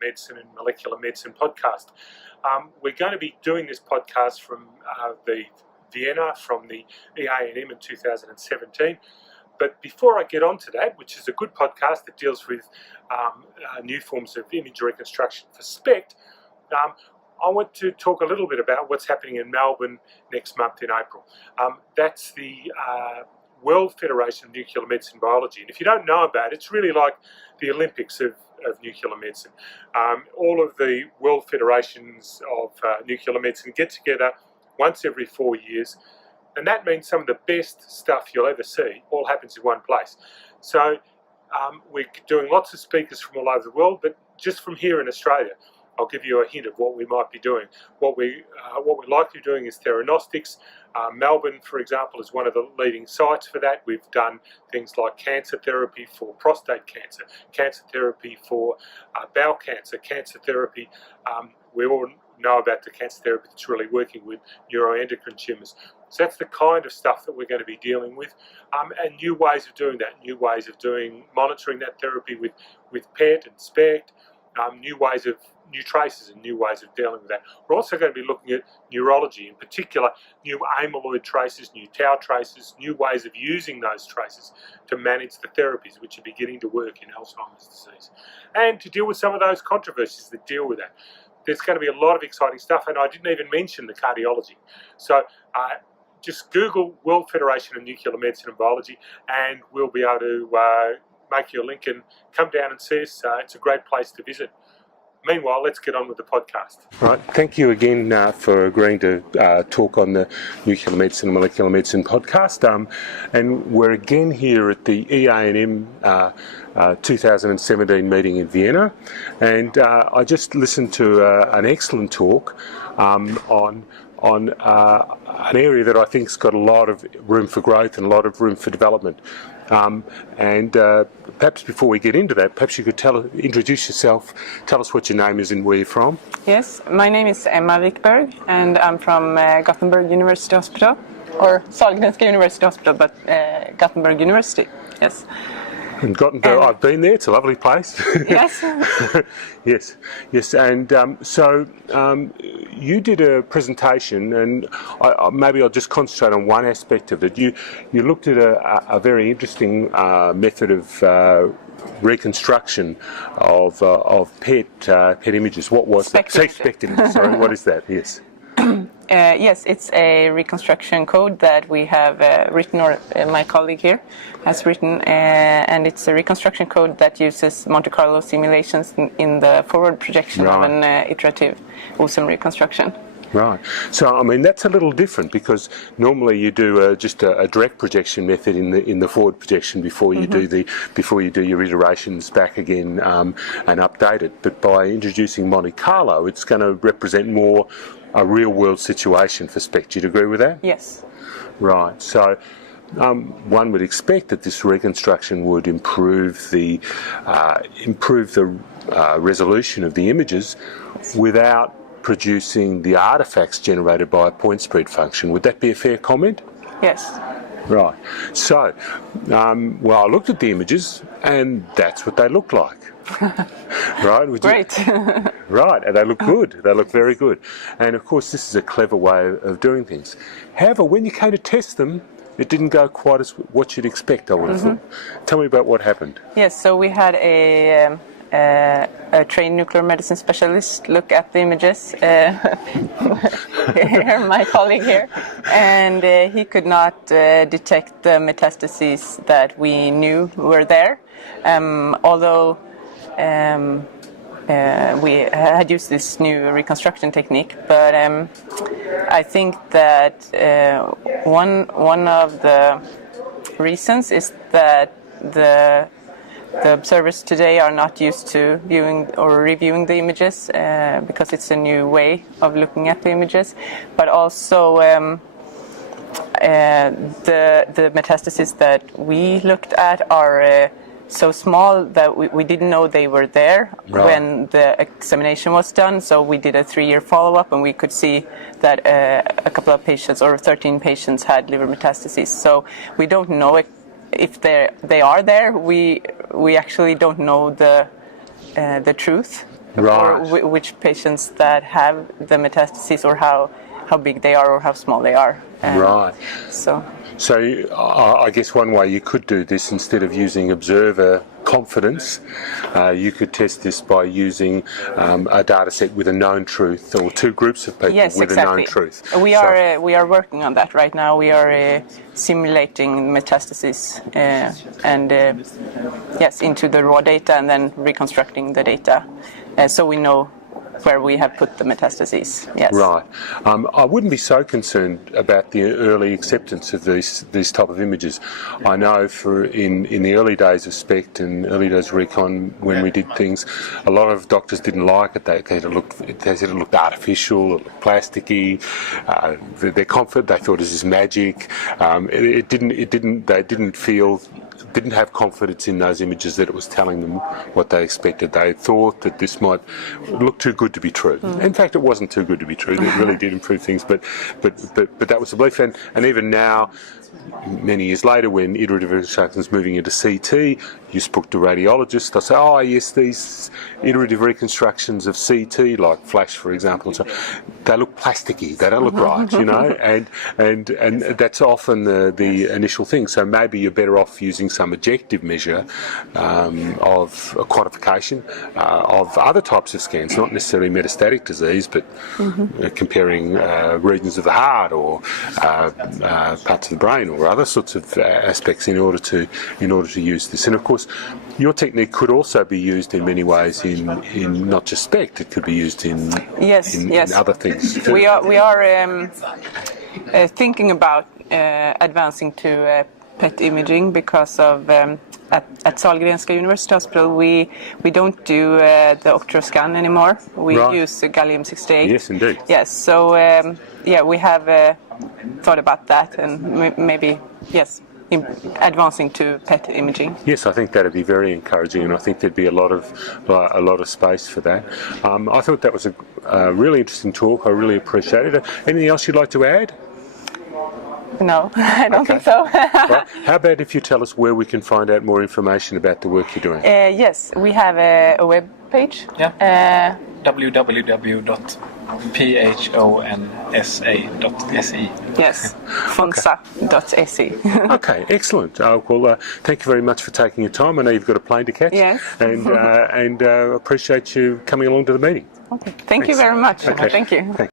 Medicine and Molecular Medicine podcast. We're going to be doing this podcast from the Vienna, from the EANM in 2017. But before I get on to that, which is a good podcast that deals with new forms of image reconstruction for SPECT, I want to talk a little bit about what's happening in Melbourne next month in April. That's the World Federation of Nuclear Medicine Biology. And if you don't know about it, it's really like the Olympics of nuclear medicine. All of the world federations of nuclear medicine get together once every 4 years, and that means some of the best stuff you'll ever see all happens in one place. So we're doing lots of speakers from all over the world, but just from here in Australia, I'll give you a hint of what we might be doing. What we're likely doing is theranostics. Melbourne, for example, is one of the leading sites for that. We've done things like cancer therapy for prostate cancer, cancer therapy for bowel cancer, cancer therapy. We all know about the cancer therapy that's really working with neuroendocrine tumours. So that's the kind of stuff that we're going to be dealing with, and new ways of doing that, new ways of monitoring that therapy with PET and SPECT, new traces and new ways of dealing with that. We're also going to be looking at neurology, in particular new amyloid traces, new tau traces, new ways of using those traces to manage the therapies which are beginning to work in Alzheimer's disease, and to deal with some of those controversies that deal with that. There's going to be a lot of exciting stuff, and I didn't even mention the cardiology. So just Google World Federation of Nuclear Medicine and Biology, and we'll be able to make you a link and come down and see us. It's a great place to visit. Meanwhile, let's get on with the podcast. Right, thank you again for agreeing to talk on the Nuclear Medicine and Molecular Medicine podcast. And we're again here at the EANM 2017 meeting in Vienna. And I just listened to an excellent talk on an area that I think's got a lot of room for growth and a lot of room for development. Perhaps before we get into that, perhaps you could introduce yourself, tell us what your name is and where you're from. Yes, my name is Emma Wikberg, and I'm from Gothenburg University Hospital, or Sahlgrenska University Hospital, but Gothenburg University, yes. In Gothenburg, I've been there. It's a lovely place. Yes. yes. And so you did a presentation, and maybe I'll just concentrate on one aspect of it. You looked at a very interesting method of reconstruction of PET images. What was SPECT that? SPECT images. Sorry, what is that? Yes. Yes, it's a reconstruction code that we have written, or my colleague here has written, and it's a reconstruction code that uses Monte Carlo simulations in the forward projection of an iterative Olsen reconstruction. Right. So, I mean, that's a little different, because normally you do just a direct projection method in the forward projection before you do your iterations back again and update it. But by introducing Monte Carlo, it's going to represent more a real-world situation for SPECT. You'd agree with that? Yes. Right. So one would expect that this reconstruction would improve the resolution of the images without producing the artifacts generated by a point spread function. Would that be a fair comment? Yes. Right. So, I looked at the images, and that's what they look like. Right? Great. Right, and they look good. They look very good. And of course, this is a clever way of doing things. However, when you came to test them, it didn't go quite as what you'd expect, I would have thought. Tell me about what happened. Yes, so we had a trained nuclear medicine specialist look at the images, my colleague here, and he could not detect the metastases that we knew were there, although we had used this new reconstruction technique. But I think that one of the reasons is that the observers today are not used to viewing or reviewing the images because it's a new way of looking at the images, but also the metastases that we looked at are so small that we didn't know they were there when the examination was done. So we did a 3-year follow-up, and we could see that a couple of patients, or 13 patients, had liver metastases. So we don't know if they are there. We actually don't know the truth or which patients that have the metastases, or how big they are or how small they are. Right. So I guess one way you could do this, instead of using observer confidence, you could test this by using a data set with a known truth, or two groups of people with a known truth. We are working on that right now. We are simulating metastases into the raw data, and then reconstructing the data, so we know where we have put the metastases. Yes. Right. I wouldn't be so concerned about the early acceptance of these type of images. I know in the early days of SPECT and early days of Recon, when we did things, a lot of doctors didn't like it. They said it looked artificial, it looked plasticky. They're confident. They thought this is magic. They didn't have confidence in those images that it was telling them what they expected. They thought that this might look too good to be true. In fact, it wasn't too good to be true. It really did improve things, but that was the belief. And even now, many years later, when iterative reconstruction is moving into CT, you spoke to radiologists, they'll say, oh yes, these iterative reconstructions of CT, like FLASH for example, so they look plasticky, they don't look right, you know, and that's often the initial thing. So maybe you're better off using some objective measure of a quantification of other types of scans, not necessarily metastatic disease, but comparing regions of the heart or parts of the brain or other sorts of aspects in order to use this. And of course, your technique could also be used in many ways in not just SPECT. It could be used in other things too. We are thinking about advancing to PET imaging because of at Sahlgrenska University Hospital we don't do the octoscan anymore. We use gallium-68. Yes, indeed. Yes, so we have thought about that, and maybe advancing to PET imaging. Yes, I think that'd be very encouraging, and I think there'd be a lot of space for that. I thought that was a really interesting talk. I really appreciated it. Anything else you'd like to add? No, I don't think so. Right. How about if you tell us where we can find out more information about the work you're doing? Yes, we have a web page. Yeah. www.phonsa.se. Yes, fonsa.se. Okay, excellent. Well, thank you very much for taking your time. I know you've got a plane to catch. Yes. And appreciate you coming along to the meeting. Okay. Thank you very much. Okay. Thank you.